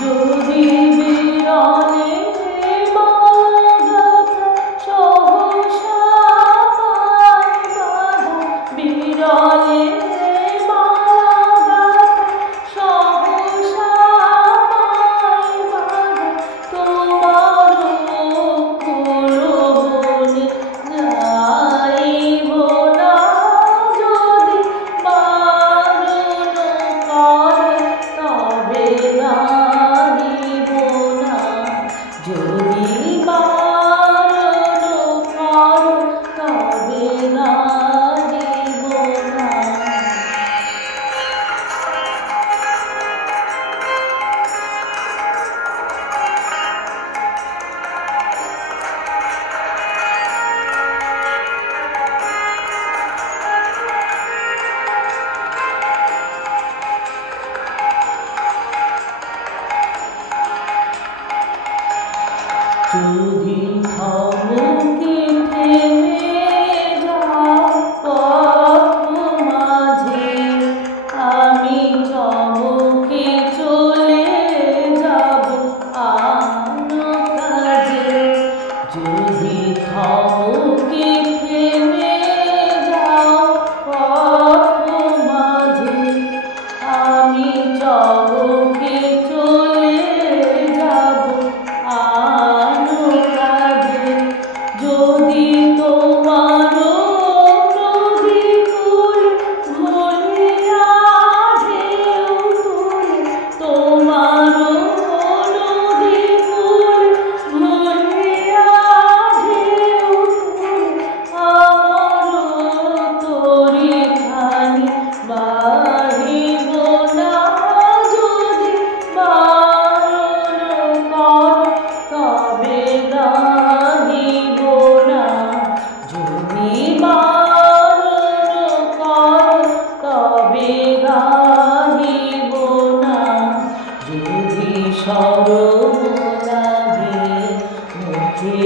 যদি বিরলে সহসা পাই বাধা, বিরলে সহসা পাই বাধা, তোমার বলে যাইব না যদি বারণ করে তবে যদি বারণ করো তবে গাইব না। যদি থমকে থেমে যাও পথ মাঝে, আমি চমকে চলে যাব অন্য কাজে। যদি থমকে থেমে যাও পথ মাঝে, আমি চমকে চলে যাব যদি তোমার নদী কূল ভুলিয়া ঢেউ তুলে, তোমার নদী কূল ভুলিয়া ঢেউ তুলে, আমার তরি খানি বাহিব না যদি বারণ করো তবে গাহিব না। যদি বারণ করো তবে গাহিব না। যদি সরব লাগে মুখে